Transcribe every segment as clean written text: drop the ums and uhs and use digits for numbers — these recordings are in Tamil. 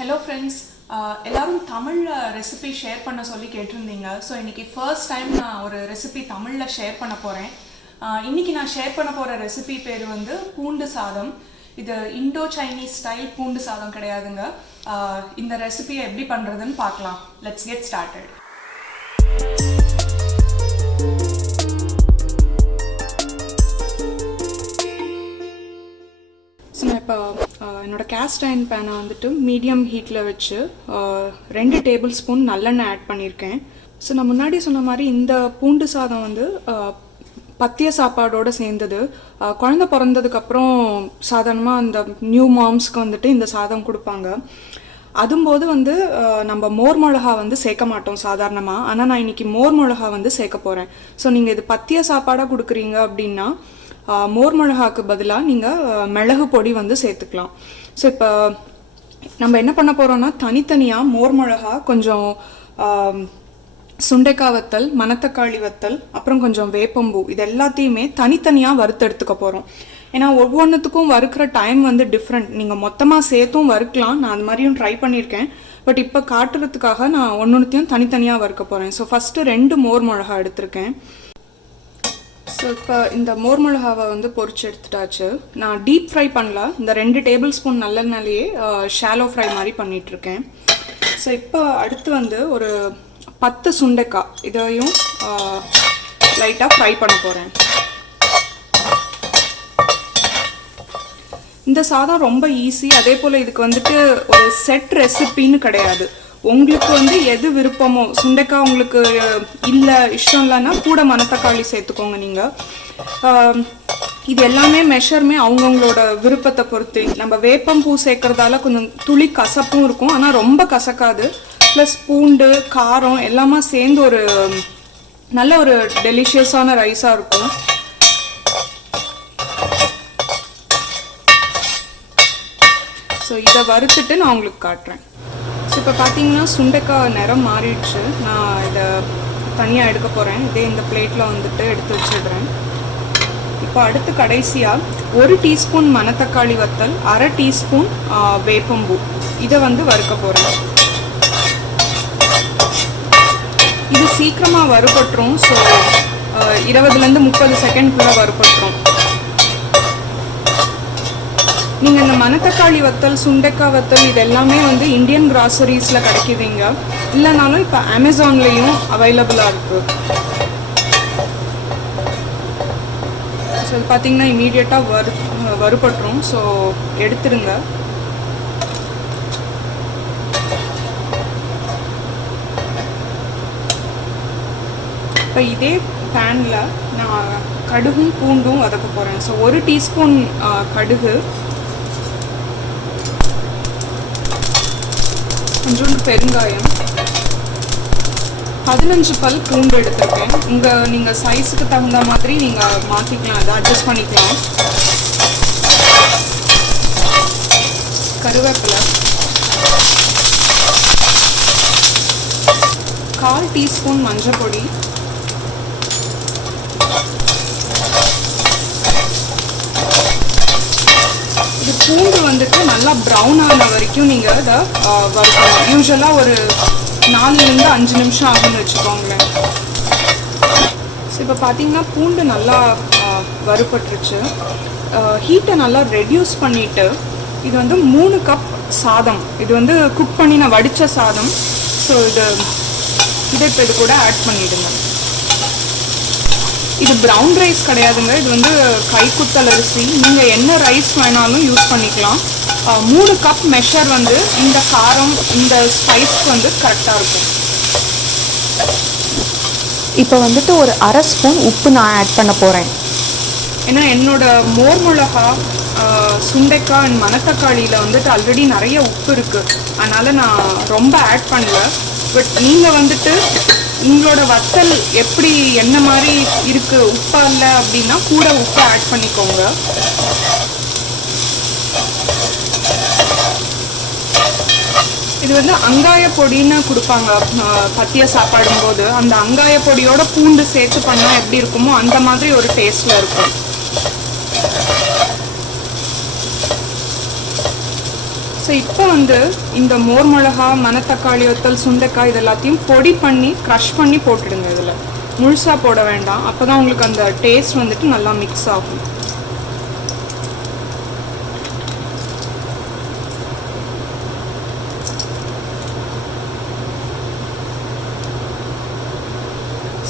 Hello friends, எல்லாரும் தமிழ்ல ரெசிபி ஷேர் பண்ண சொல்லி கேட்டிருந்தீங்க. ஸோ இன்னைக்கு ஃபர்ஸ்ட் டைம் நான் ஒரு ரெசிபி தமிழில் ஷேர் பண்ண போகிறேன். இன்னைக்கு நான் ஷேர் பண்ண போகிற ரெசிபி பேர் வந்து பூண்டு சாதம். இது இண்டோ சைனீஸ் ஸ்டைல் பூண்டு சாதம் கிடையாதுங்க. இந்த ரெசிபியை எப்படி பண்ணுறதுன்னு பார்க்கலாம். Let's get started. ஸோ நான் இப்போ என்னோடய கேஸ்ட் அயர்ன் பேனை வந்துட்டு மீடியம் ஹீட்டில் வச்சு 2 டேபிள் ஸ்பூன் நல்லெண்ணெய் ஆட் பண்ணியிருக்கேன். ஸோ நான் முன்னாடி சொன்ன மாதிரி இந்த பூண்டு சாதம் வந்து பத்திய சாப்பாடோடு சேர்ந்தது. குழந்த பிறந்ததுக்கப்புறம் சாதாரணமாக அந்த நியூ மாம்ஸ்க்கு வந்துட்டு இந்த சாதம் கொடுப்பாங்க. அதும்போது வந்து நம்ம மோர் மிளகா வந்து சேர்க்க மாட்டோம் சாதாரணமாக. ஆனால் நான் இன்றைக்கி மோர் மிளகா வந்து சேர்க்க போகிறேன். ஸோ நீங்கள் இது பத்திய சாப்பாடாக கொடுக்குறீங்க அப்படின்னா மோர் மிளகாக்கு பதிலாக நீங்கள் மிளகு பொடி வந்து சேர்த்துக்கலாம். ஸோ இப்போ நம்ம என்ன பண்ண போகிறோம்னா தனித்தனியாக மோர் மிளகா, கொஞ்சம் சுண்டைக்காய் வத்தல், மணத்தக்காளி வத்தல், அப்புறம் கொஞ்சம் வேப்பம்பூ, இது எல்லாத்தையுமே தனித்தனியாக வறுத்தெடுத்துக்க போகிறோம். ஏன்னா ஒவ்வொன்றுத்துக்கும் வறுக்கிற டைம் வந்து டிஃப்ரெண்ட். நீங்கள் மொத்தமாக சேர்த்தும் வறுக்கலாம். நான் அது மாதிரியும் ட்ரை பண்ணியிருக்கேன். பட் இப்போ காட்டுறதுக்காக நான் ஒன்றுத்தையும் தனித்தனியாக வறுக்க போகிறேன். ஸோ ஃபஸ்ட்டு 2 மோர் மிளகா எடுத்திருக்கேன். ஸோ இப்போ இந்த மோர் மிளகாவை வந்து பொரிச்சு எடுத்துட்டாச்சு. நான் டீப் ஃப்ரை பண்ணல, இந்த 2 டேபிள் ஸ்பூன் நல்லெண்ணெயிலேயே ஷாலோ ஃப்ரை மாதிரி பண்ணிகிட்ருக்கேன். ஸோ இப்போ அடுத்து வந்து ஒரு 10 சுண்டைக்காய், இதையும் லைட்டாக ஃப்ரை பண்ண போகிறேன். இந்த சாதம் ரொம்ப ஈஸி. அதே போல் இதுக்கு வந்துட்டு ஒரு செட் ரெசிபின்னு கிடையாது. உங்களுக்கு வந்து எது விருப்பமோ, சுண்டைக்காய் உங்களுக்கு இல்லை இஷ்டம் இல்லைன்னா கூட மணத்தக்காளி சேர்த்துக்கோங்க நீங்கள். இது எல்லாமே மெஷருமே அவங்கவுங்களோட விருப்பத்தை பொறுத்து. நம்ம வேப்பம்பூ சேர்க்கறதால கொஞ்சம் துளி கசப்பும் இருக்கும், ஆனால் ரொம்ப கசக்காது. ப்ளஸ் பூண்டு காரம் எல்லாமே சேர்ந்து ஒரு நல்ல ஒரு டெலிஷியஸான ரைஸாக இருக்கும். ஸோ இதை வறுத்துட்டு நான் உங்களுக்கு காட்டுறேன். ஸோ இப்போ பார்த்தீங்கன்னா சுண்டைக்காய் நிறம் மாறிடுச்சு. நான் இதை தனியாக எடுக்க போகிறேன். இதே இந்த பிளேட்டில் வந்துட்டு எடுத்து வச்சிடுறேன். இப்போ அடுத்து கடைசியாக 1 டீஸ்பூன் மணத்தக்காளி வத்தல், 1/2 டீஸ்பூன் வேப்பம்பூ, இதை வந்து வறுக்க போகிறேன். இது சீக்கிரமாக வறுபட்டுரும். ஸோ 20லேருந்து 30 செகண்ட்குள்ளே வறுபட்டுரும். நீங்கள் இந்த மணத்தக்காளி வத்தல், சுண்டைக்காய் வத்தல் இது எல்லாமே வந்து இந்தியன் கிராசரிஸில் கிடைக்குதுங்க. இல்லைனாலும் இப்போ அமேசான்லேயும் அவைலபிளாக இருக்குது. ஸோ இது பார்த்தீங்கன்னா இமீடியட்டாக வறுபட்டுரும். ஸோ எடுத்துடுங்க. இப்போ இதே பேனில் நான் கடுகும் பூண்டும் வதக்க போகிறேன். ஸோ 1 டீஸ்பூன் கடுகு, கொஞ்சோண்டு பெருங்காயம், 15 பல் பூண்டு எடுத்துருக்கேன். நீங்கள் சைஸுக்கு தகுந்த மாதிரி நீங்கள் மாற்றிக்கலாம், அதை அட்ஜஸ்ட் பண்ணிக்கலாம். கருவேப்பிலை, 1/4 டீஸ்பூன் மஞ்சள் பொடி, இது பூண்டு வந்துட்டு நல்லா ப்ரௌன் ஆன வரைக்கும் நீங்கள் அதை வறுக்கணும். யூஸ்வலாக ஒரு 4லேருந்து 5 நிமிஷம் ஆகும்னு வச்சுக்கோங்களேன். ஸோ இப்போ பார்த்தீங்கன்னா பூண்டு நல்லா வறுபட்டுருச்சு. ஹீட்டை நல்லா ரெடியூஸ் பண்ணிவிட்டு இது வந்து 3 கப் சாதம், இது வந்து குக் பண்ணி நான் வடித்த சாதம். ஸோ இதை இப்போ இது கூட ஆட் பண்ணிவிடுங்க. இது ப்ரௌன் ரைஸ் கிடையாதுங்க, இது வந்து கைக்குத்தல் அரிசி. நீங்கள் என்ன ரைஸ் வேணாலும் யூஸ் பண்ணிக்கலாம். 3 கப் மெஷர் வந்து இந்த காரம், இந்த ஸ்பைஸ்க்கு வந்து கரெக்டாக இருக்கும். இப்போ வந்துட்டு ஒரு 1/2 ஸ்பூன் உப்பு நான் ஆட் பண்ண போகிறேன். ஏன்னா என்னோட மோர் மிளகா, சுண்டைக்காய் அண்ட் மணத்தக்காளியில் வந்துட்டு ஆல்ரெடி நிறைய உப்பு இருக்குது. அதனால் நான் ரொம்ப ஆட் பண்ணல. பட் நீங்கள் வந்துட்டு உங்களோட வத்தல் எப்படி என்ன மாதிரி இருக்குது, உப்பா இல்லை அப்படின்னா கூட உப்பு ஆட் பண்ணிக்கோங்க. இது வந்து அங்காய பொடின்னு கொடுப்பாங்க பத்திய சாப்பாடும்போது. அந்த அங்காய பொடியோட பூண்டு சேர்த்து பண்ணால் எப்படி இருக்குமோ அந்த மாதிரி ஒரு டேஸ்ட்டில் இருக்கும். ஸோ ஸோ இப்போ வந்து இந்த மோர் மிளகா, மணத்தக்காளி வத்தல், சுண்டைக்காய் இது எல்லாத்தையும் பொடி பண்ணி க்ரஷ் பண்ணி போட்டுடுங்க. இதில் முழுசாக போட வேண்டாம், அப்போ தான் உங்களுக்கு அந்த டேஸ்ட் வந்துட்டு நல்லா மிக்ஸ் ஆகும்.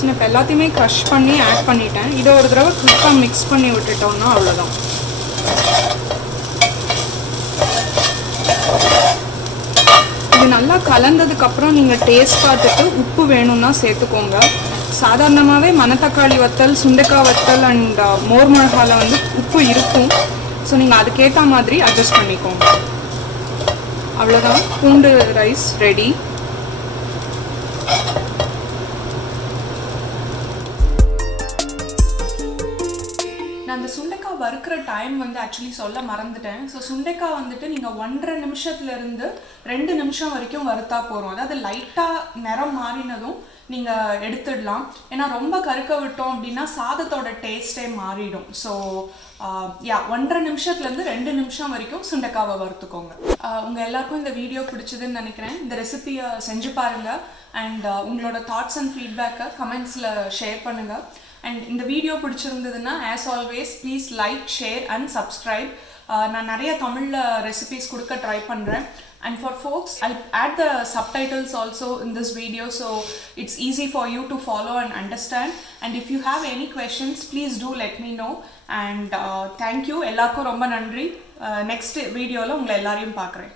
நான் இப்போ எல்லாத்தையுமே க்ரஷ் பண்ணி ஆட் பண்ணிட்டேன். இதை ஒரு தடவை குயிக்காக மிக்ஸ் பண்ணி விட்டுட்டோம்னா அவ்வளோதான். இது நல்லா கலந்ததுக்கப்புறம் நீங்கள் டேஸ்ட் பார்த்துட்டு உப்பு வேணும்னா சேர்த்துக்கோங்க. சாதாரணமாகவே மணத்தக்காளி வத்தல், சுண்டைக்காய் வத்தல் அண்ட் மோர் மிளகாவில் வந்து உப்பு இருக்கும். ஸோ நீங்கள் அதுக்கேற்ற மாதிரி அட்ஜஸ்ட் பண்ணிக்கோங்க. அவ்வளோதான், பூண்டு ரைஸ் ரெடி. நான் அந்த சுண்டைக்காய் வறுக்கிற டைம் வந்து ஆக்சுவலி சொல்ல மறந்துட்டேன். ஸோ சுண்டைக்காய் வந்துட்டு நீங்கள் 1.5 நிமிஷத்துலேருந்து 2 நிமிஷம் வரைக்கும் வறுத்தா போகிறோம். அதாவது லைட்டாக நிறம் மாறினதும் நீங்கள் எடுத்துடலாம். ஏன்னா ரொம்ப கருக்க விட்டோம் அப்படின்னா சாதத்தோட டேஸ்ட்டே மாறிடும். ஸோ 1.5 நிமிஷத்துலேருந்து 2 நிமிஷம் வரைக்கும் சுண்டைக்காவை வறுத்துக்கோங்க. உங்கள் எல்லாருக்கும் இந்த வீடியோ பிடிச்சதுன்னு நினைக்கிறேன். இந்த ரெசிபியை செஞ்சு பாருங்கள் அண்ட் உங்களோட தாட்ஸ் அண்ட் ஃபீட்பேக்கை கமெண்ட்ஸில் ஷேர் பண்ணுங்கள். அண்ட் இந்த வீடியோ பிடிச்சிருந்ததுன்னா as always please like, share and subscribe. நான் நிறைய தமிழில் ரெசிபிஸ் கொடுக்க ட்ரை பண்ணுறேன். And for folks, I'll add the subtitles also in this video, so it's easy for you to follow and understand. And if you have any questions, please do let me know. And thank you. எல்லாருக்கும் ரொம்ப நன்றி. Next video ல உங்களை எல்லாரையும் பார்க்குறேன்.